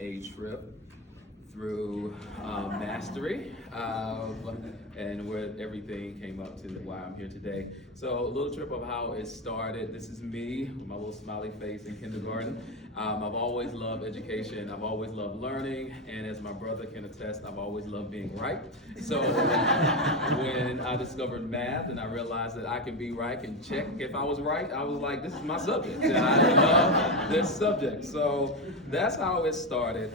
a trip through mastery and where everything came up to why I'm here today. So a little trip of how it started. This is me with my little smiley face in kindergarten. I've always loved education. I've always loved learning, and as my brother can attest, I've always loved being right. So when I discovered math and I realized that I can be right and check if I was right, I was like, this is my subject. And I love this subject. So that's how it started.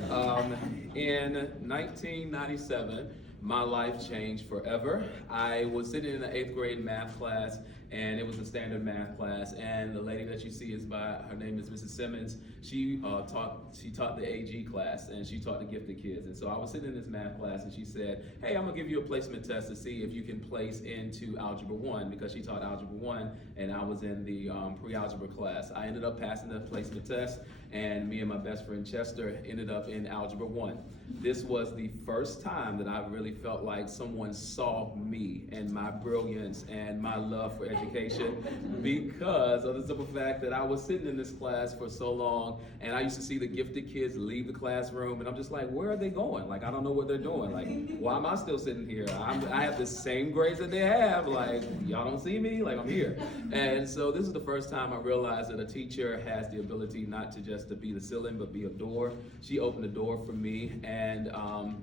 In 1997, my life changed forever. I was sitting in the 8th grade math class, and it was a standard math class, and the lady that you see her name is Mrs. Simmons. She taught the AG class, and she taught the gifted kids. And so I was sitting in this math class, and she said, hey, I'm gonna give you a placement test to see if you can place into Algebra 1, because she taught Algebra 1, and I was in the pre-algebra class. I ended up passing the placement test, and me and my best friend Chester ended up in Algebra 1. This was the first time that I really felt like someone saw me and my brilliance and my love for education, because of the simple fact that I was sitting in this class for so long, and I used to see the gifted kids leave the classroom, and I'm just like, where are they going? Like, I don't know what they're doing. Like, why am I still sitting here? I have the same grades that they have. Like, y'all don't see me? Like, I'm here. And so this is the first time I realized that a teacher has the ability not to just to be the ceiling, but be a door. She opened the door for me, and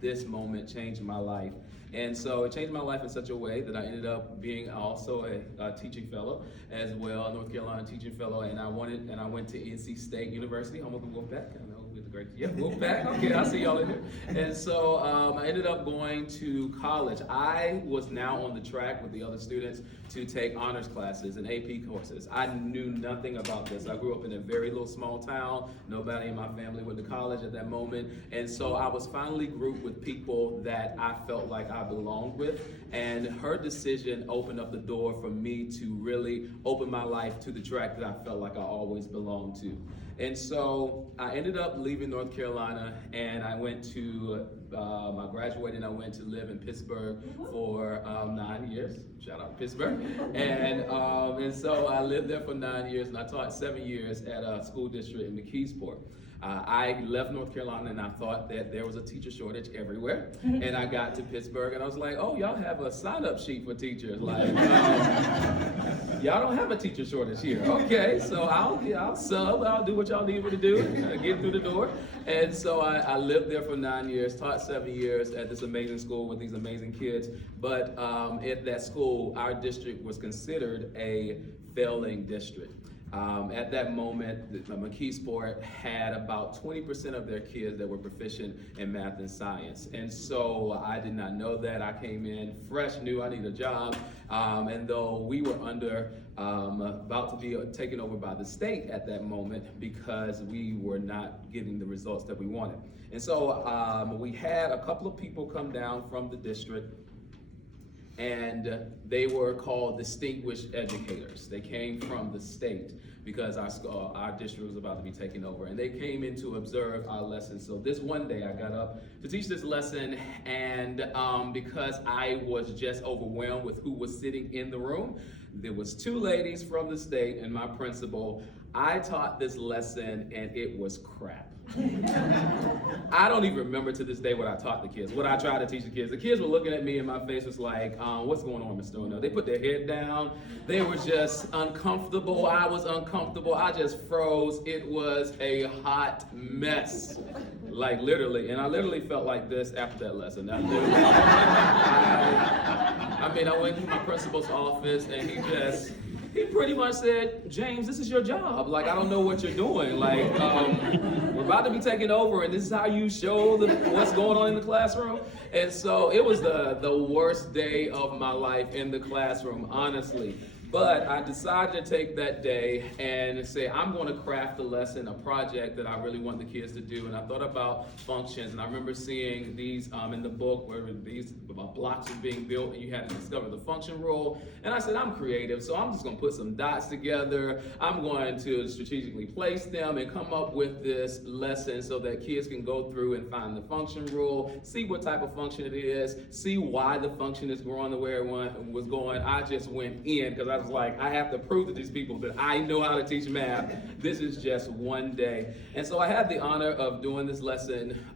this moment changed my life. And so it changed my life in such a way that I ended up being also a teaching fellow as well, North Carolina teaching fellow, and I went to NC State University, home of the Wolfpack. I know we're the great, yeah, Wolfpack. Okay, I see y'all in here. And so I ended up going to college. I was now on the track with the other students to take honors classes and AP courses. I knew nothing about this. I grew up in a very little small town. Nobody in my family went to college at that moment. And so I was finally grouped with people that I felt like I belonged with. And her decision opened up the door for me to really open my life to the track that I felt like I always belonged to. And so I ended up leaving North Carolina, and I went to, I graduated and I went to live in Pittsburgh for 9 years. Shout out to Pittsburgh. And so I lived there for 9 years, and I taught 7 years at a school district in McKeesport. I left North Carolina and I thought that there was a teacher shortage everywhere. And I got to Pittsburgh and I was like, oh, y'all have a sign-up sheet for teachers. Like, y'all don't have a teacher shortage here. Okay, so I'll sub, I'll do what y'all need me to do, get through the door. And so I lived there for 9 years, taught 7 years at this amazing school with these amazing kids. But at that school, our district was considered a failing district. At that moment, McKeesport had about 20% of their kids that were proficient in math and science. And so I did not know that. I came in fresh, knew I needed a job. And though we were about to be taken over by the state at that moment because we were not getting the results that we wanted. And so we had a couple of people come down from the district, and they were called distinguished educators. They came from the state because our district was about to be taken over, and they came in to observe our lesson. So this one day I got up to teach this lesson, and because I was just overwhelmed with who was sitting in the room, there was 2 ladies from the state and my principal. I taught this lesson and it was crap. I don't even remember to this day what I taught the kids, what I tried to teach the kids. The kids were looking at me and my face was like, what's going on, Mr. Uno? They put their head down. They were just uncomfortable. I was uncomfortable. I just froze. It was a hot mess. Like literally. And I literally felt like this after that lesson. I went to my principal's office and he pretty much said, James, this is your job. Like, I don't know what you're doing. Like, we're about to be taken over, and this is how you show what's going on in the classroom. And so it was the worst day of my life in the classroom, honestly. But I decided to take that day and say, I'm going to craft a lesson, a project that I really want the kids to do. And I thought about functions, and I remember seeing these in the book where these blocks were being built, and you had to discover the function rule. And I said, I'm creative, so I'm just going to put some dots together. I'm going to strategically place them and come up with this lesson so that kids can go through and find the function rule, see what type of function it is, see why the function is growing the way it was going. I just went in because I was was like, I have to prove to these people that I know how to teach math. This is just one day. And so I had the honor of doing this lesson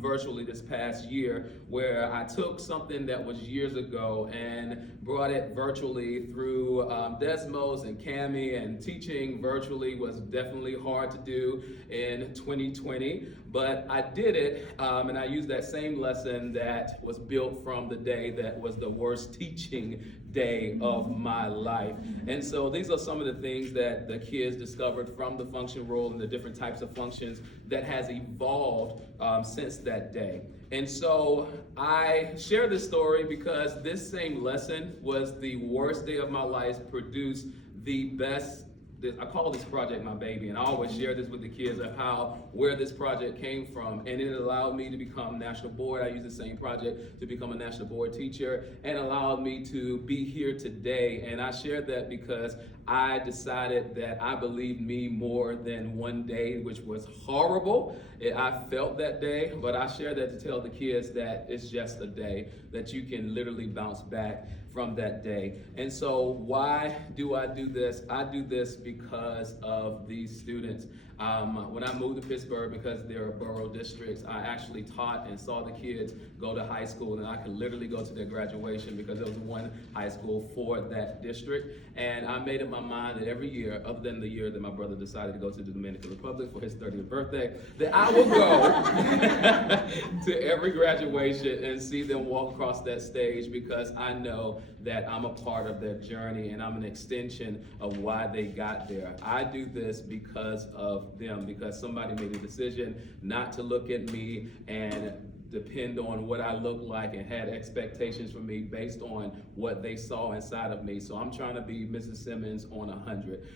virtually this past year, where I took something that was years ago and brought it virtually through Desmos and Cami, and teaching virtually was definitely hard to do in 2020, but I did it, and I used that same lesson that was built from the day that was the worst teaching day of my life. And so these are some of the things that the kids discovered from the function role and the different types of functions that has evolved since that day. And so I share this story because this same lesson was the worst day of my life, produced the best. I call this project my baby, and I always share this with the kids of where this project came from, and it allowed me to become national board. I used the same project to become a national board teacher, and allowed me to be here today. And I shared that because I decided that I believed me more than one day, which was horrible. I felt that day, but I share that to tell the kids that it's just a day, that you can literally bounce back from that day. And so why do I do this? I do this because of these students. When I moved to Pittsburgh, because there are borough districts, I actually taught and saw the kids go to high school, and I could literally go to their graduation because there was one high school for that district. And I made up my mind that every year, other than the year that my brother decided to go to the Dominican Republic for his 30th birthday, that I will go to every graduation and see them walk across that stage, because I know that I'm a part of their journey and I'm an extension of why they got there. I do this because of them, because somebody made a decision not to look at me and depend on what I look like and had expectations for me based on what they saw inside of me. So I'm trying to be Mrs. Simmons on 100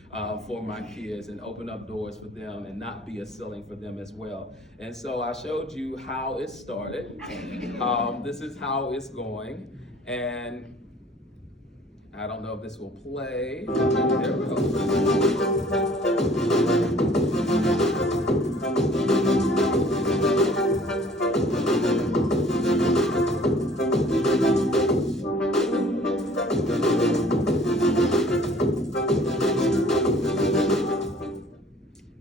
for my kids, and open up doors for them and not be a ceiling for them as well. And so I showed you how it started. This is how it's going. And I don't know if this will play. There we go.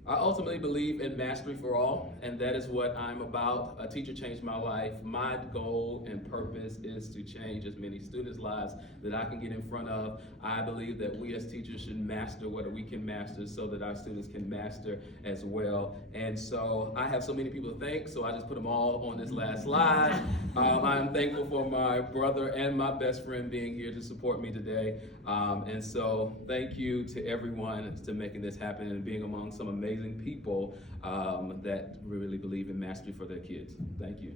I ultimately believe in mastery for all, and that is what I'm about. A teacher changed my life. My goal and purpose is to change as many students' lives that I can get in front of. I believe that we as teachers should master what we can master so that our students can master as well. And so I have so many people to thank, so I just put them all on this last slide. I'm thankful for my brother and my best friend being here to support me today. And so thank you to everyone to making this happen and being among some amazing people that really believe in mastery for their kids. Thank you.